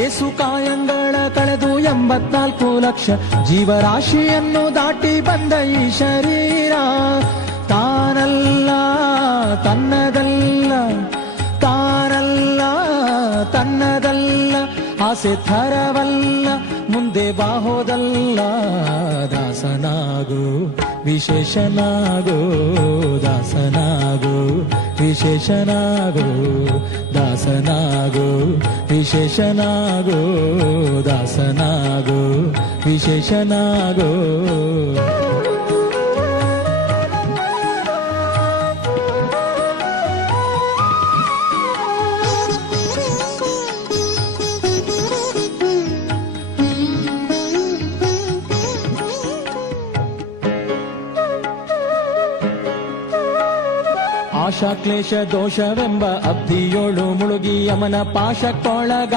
ಏಸು ಕಾಯಂಗಳ ಕಳೆದು 84 ಲಕ್ಷ ಜೀವರಾಶಿಯನ್ನು ದಾಟಿ ಬಂದ ಈ ಶರೀರ ತಾನಲ್ಲ ತನ್ನದಲ್ಲ, ತಾನಲ್ಲ ತನ್ನದಲ್ಲ, ಆಸೆ ಥರವಲ್ಲ, ಮುಂದೆ ಬಾಹೋದಲ್ಲ. ದಾಸನಾಗು ವಿಶೇಷನಾಗೋ, ದಾಸನಾಗೋ ವಿಶೇಷನಾಗೋ, ದಾಸನಾಗೋ ವಿಶೇಷನಾಗೋ, ದಾಸನಾಗೋ ವಿಶೇಷನಾಗೋ. ಆಶಾ ಕ್ಲೇಶ ದೋಷವೆಂಬ ಅಬ್ಧಿಯೋಳು ಮುಳುಗಿ ಯಮನ ಪಾಶಕ್ಕೊಳಗ